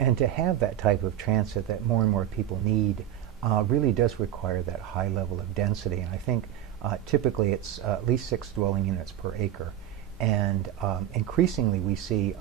And to have that type of transit that more and more people need really does require that high level of density. And I think typically it's at least 6 dwelling units per acre. And increasingly we see,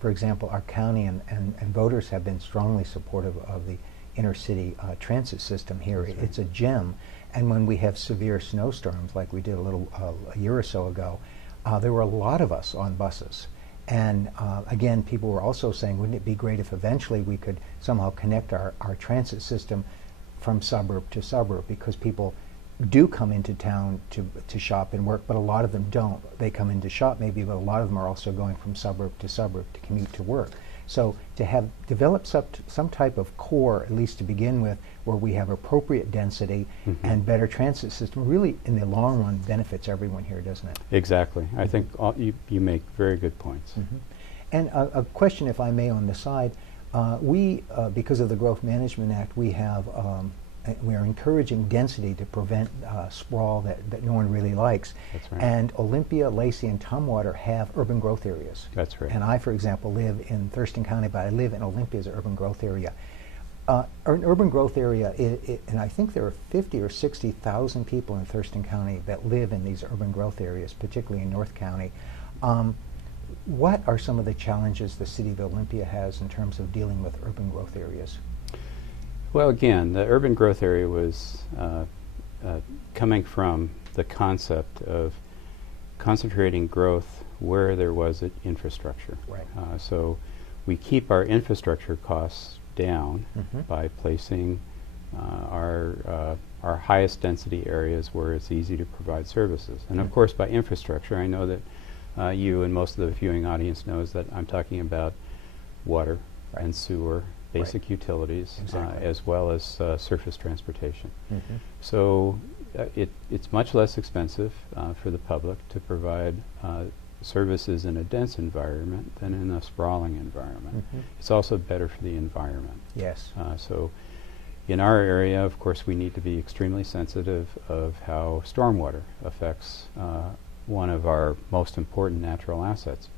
for example, our county and voters have been strongly supportive of the inner city transit system here. Right. It's a gem. And when we have severe snowstorms like we did a year or so ago, there were a lot of us on buses. And again, people were also saying, wouldn't it be great if eventually we could somehow connect our transit system from suburb to suburb, because people do come into town to shop and work, but a lot of them don't. They come in to shop maybe, but a lot of them are also going from suburb to commute to work. So to have developed some type of core, at least to begin with, where we have appropriate density and better transit system, really in the long run benefits everyone here, doesn't it? Exactly. I think you make very good points. And a question, if I may, on the side. We, because of the Growth Management Act, we are encouraging density to prevent sprawl that no one really likes. That's right. And Olympia, Lacey, and Tumwater have urban growth areas. That's right. And I, for example, live in Thurston County, but I live in Olympia's urban growth area. An urban growth area, and I think there are 50 or 60,000 people in Thurston County that live in these urban growth areas, particularly in North County. What are some of the challenges the city of Olympia has in terms of dealing with urban growth areas? Well, again, the urban growth area was coming from the concept of concentrating growth where there was infrastructure. Right. So we keep our infrastructure costs down by placing our highest density areas where it's easy to provide services. And of course, by infrastructure, I know that you and most of the viewing audience knows that I'm talking about water and sewer, basic utilities, as well as surface transportation. So it's much less expensive for the public to provide services in a dense environment than in a sprawling environment. It's also better for the environment. Yes. So in our area, of course, we need to be extremely sensitive of how stormwater affects one of our most important natural assets,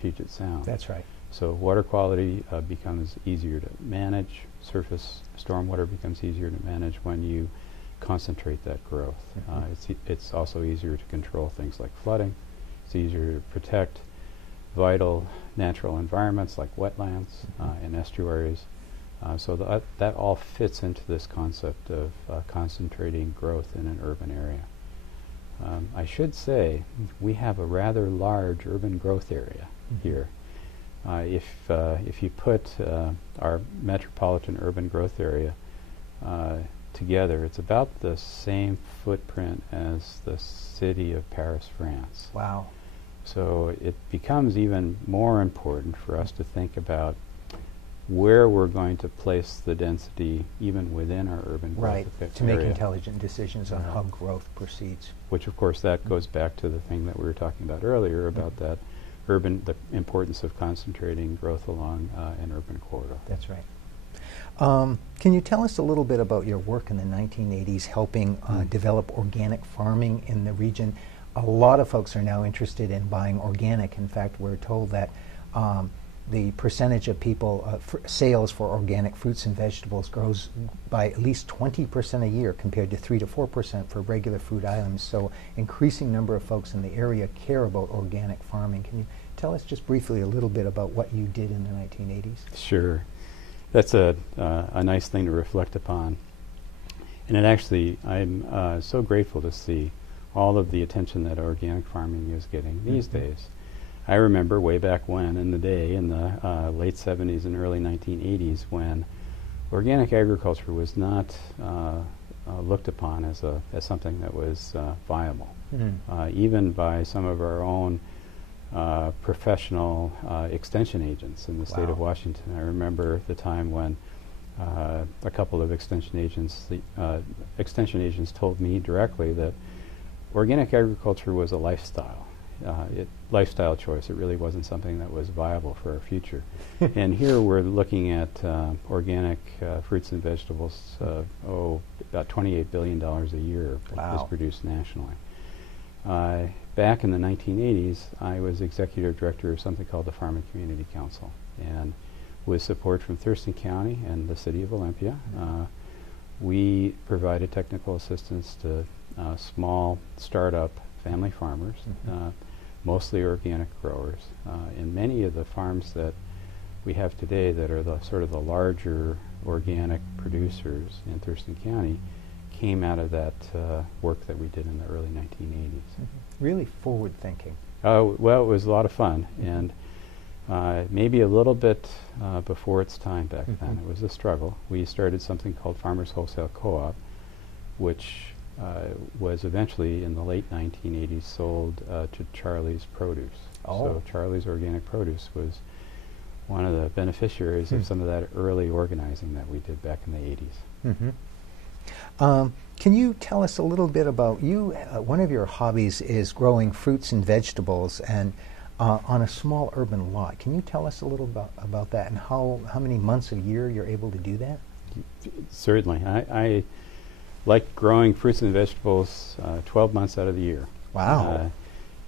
Puget Sound. That's right. So water quality becomes easier to manage. Surface stormwater becomes easier to manage when you concentrate that growth. It's also easier to control things like flooding. It's easier to protect vital natural environments like wetlands and estuaries. So that all fits into this concept of concentrating growth in an urban area. I should say we have a rather large urban growth area here. If you put our metropolitan urban growth area together, it's about the same footprint as the city of Paris, France. Wow. So it becomes even more important for us to think about where we're going to place the density even within our urban growth area. Right, to make intelligent decisions on how growth proceeds. Which of course that goes back to the thing that we were talking about earlier about the importance of concentrating growth along an urban corridor. That's right. Can you tell us a little bit about your work in the 1980s helping develop organic farming in the region? A lot of folks are now interested in buying organic. In fact, we're told that the percentage of people, sales for organic fruits and vegetables grows by at least 20% a year compared to 3 to 4% for regular food items. So increasing number of folks in the area care about organic farming. Can you tell us just briefly a little bit about what you did in the 1980s? Sure. That's a nice thing to reflect upon. And it actually, I'm so grateful to see all of the attention that organic farming is getting these days. I remember way back when in the day, in the late 70s and early 1980s, when organic agriculture was not looked upon as something that was viable. Even by some of our own professional extension agents in the state of Washington. I remember the time when a couple of extension agents told me directly that organic agriculture was a lifestyle. Lifestyle choice. It really wasn't something that was viable for our future. And here we're looking at organic fruits and vegetables, about $28 billion a year is produced nationally. Back in the 1980s, I was executive director of something called the Farm and Community Council. And with support from Thurston County and the City of Olympia. We provided technical assistance to small startup family farmers, mostly organic growers. And many of the farms that we have today that are the sort of the larger organic producers in Thurston County came out of that work that we did in the early 1980s. Really forward thinking. Well, it was a lot of fun, and maybe a little bit before its time back then. It was a struggle. We started something called Farmers Wholesale Co-op, which was eventually in the late 1980s sold to Charlie's Produce. So Charlie's Organic Produce was one of the beneficiaries of some of that early organizing that we did back in the 80s. Can you tell us a little bit about you? One of your hobbies is growing fruits and vegetables, and on a small urban lot. Can you tell us a little about that and how many months a year you're able to do that? Certainly. I like growing fruits and vegetables 12 months out of the year. Wow.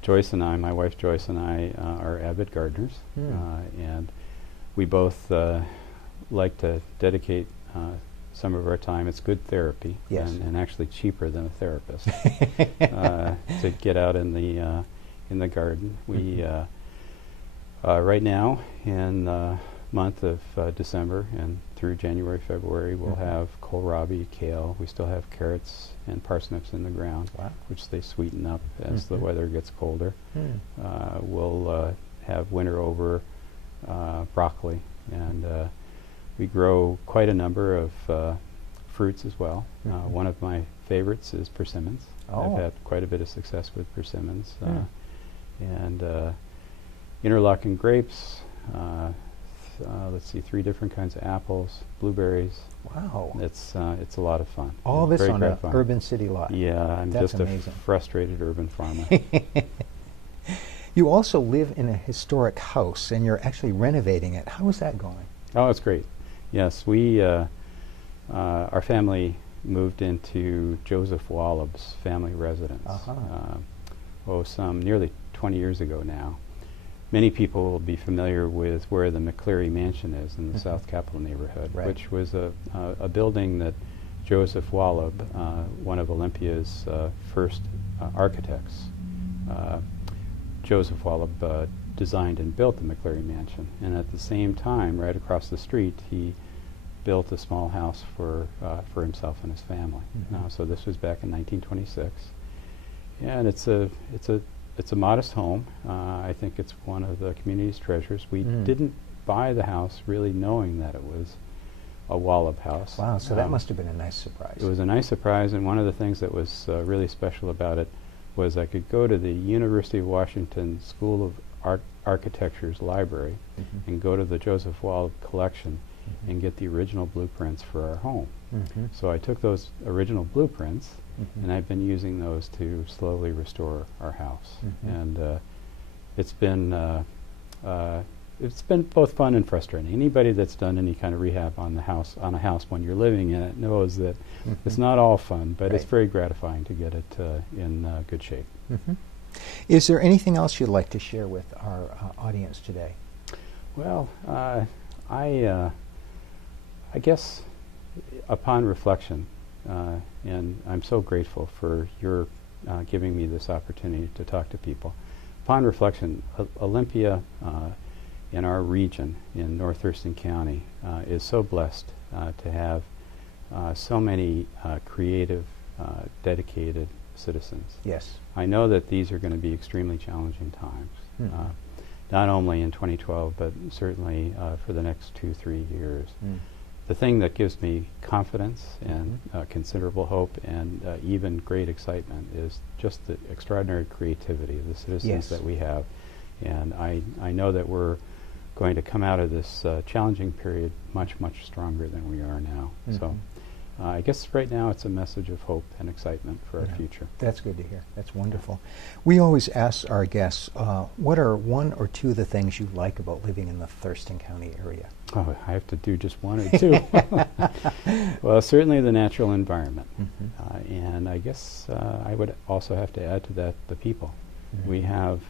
Joyce and I, my wife Joyce and I, are avid gardeners, and we both like to dedicate some of our time. It's good therapy, and actually cheaper than a therapist, to get out in the garden. We right now in the month of December and through January, February, we'll have kohlrabi, kale. We still have carrots and parsnips in the ground, which they sweeten up as the weather gets colder. We'll have winter over broccoli, and we grow quite a number of fruits as well. One of my favorites is persimmons. I've had quite a bit of success with persimmons. And interlocking grapes, let's see, 3 different kinds of apples, blueberries. Wow. It's a lot of fun. All this on an urban city lot. Yeah, I'm just amazing. A frustrated urban farmer. You also live in a historic house, and you're actually renovating it. How is that going? Oh, it's great. Yes, we, our family moved into Joseph Wallab's family residence. Some nearly 20 years ago now. Many people will be familiar with where the McCleary Mansion is in the South Capitol neighborhood, which was a building that Joseph Wallab, one of Olympia's first architects, Joseph Wallab designed and built the McCleary Mansion. And at the same time, right across the street, he built a small house for himself and his family. So this was back in 1926. And it's a modest home. I think it's one of the community's treasures. We didn't buy the house really knowing that it was a Wallab house. Wow, so that must have been a nice surprise. It was a nice surprise, and one of the things that was really special about it was I could go to the University of Washington School of Architecture's library and go to the Joseph Wallab collection and get the original blueprints for our home. So I took those original blueprints and I've been using those to slowly restore our house. And it's been both fun and frustrating. Anybody that's done any kind of rehab on a house when you're living in it knows that it's not all fun, but it's very gratifying to get it in good shape. Is there anything else you'd like to share with our audience today? Well, I guess upon reflection, and I'm so grateful for your giving me this opportunity to talk to people. Upon reflection, Olympia in our region, in North Thurston County, is so blessed to have so many creative, dedicated citizens. Yes. I know that these are going to be extremely challenging times, not only in 2012, but certainly for the next 2-3 years. The thing that gives me confidence and considerable hope and even great excitement is just the extraordinary creativity of the citizens that we have. And I know that we're going to come out of this challenging period much, much stronger than we are now. So I guess right now it's a message of hope and excitement for our future. That's good to hear. That's wonderful. We always ask our guests, what are 1 or 2 of the things you like about living in the Thurston County area? Oh, I have to do just 1 or 2. Well, certainly the natural environment. And I guess I would also have to add to that the people. We have,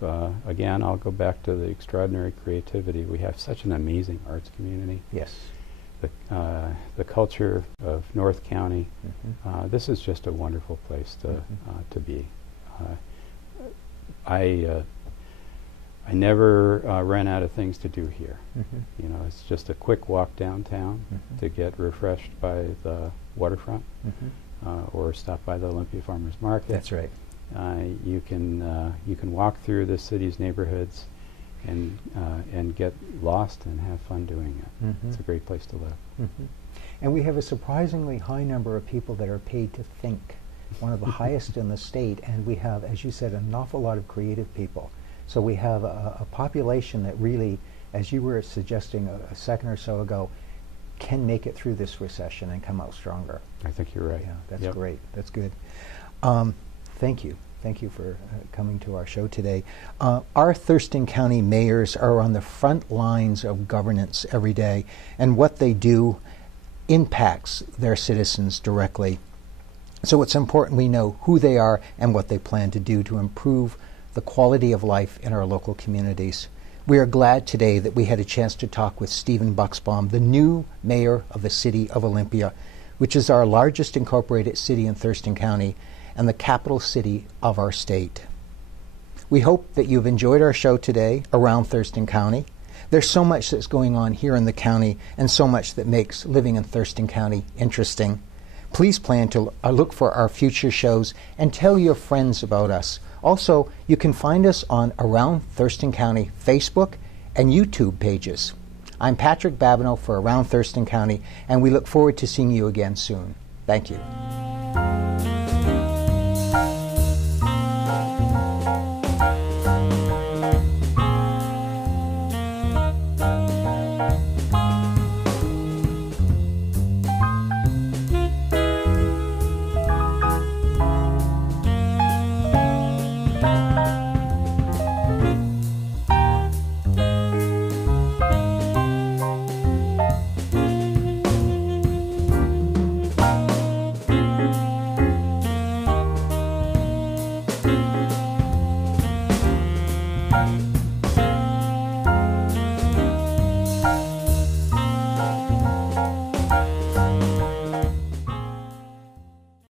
again, I'll go back to the extraordinary creativity. We have such an amazing arts community. Yes. The culture of North County. This is just a wonderful place to be. I never ran out of things to do here. You know, it's just a quick walk downtown to get refreshed by the waterfront, or stop by the Olympia Farmers Market. That's right. You can walk through the city's neighborhoods and get lost and have fun doing it. It's a great place to live. And we have a surprisingly high number of people that are paid to think, one of the highest in the state, and we have, as you said, an awful lot of creative people. So we have a population that really, as you were suggesting a second or so ago, can make it through this recession and come out stronger. I think you're right. Yeah, that's great. That's good. Thank you. Thank you for coming to our show today. Our Thurston County mayors are on the front lines of governance every day, and what they do impacts their citizens directly. So it's important we know who they are and what they plan to do to improve the quality of life in our local communities. We are glad today that we had a chance to talk with Stephen Buxbaum, the new mayor of the city of Olympia, which is our largest incorporated city in Thurston County and the capital city of our state. We hope that you've enjoyed our show today around Thurston County. There's so much that's going on here in the county and so much that makes living in Thurston County interesting. Please plan to look for our future shows and tell your friends about us. Also, you can find us on Around Thurston County Facebook and YouTube pages. I'm Patrick Babineau for Around Thurston County, and we look forward to seeing you again soon. Thank you.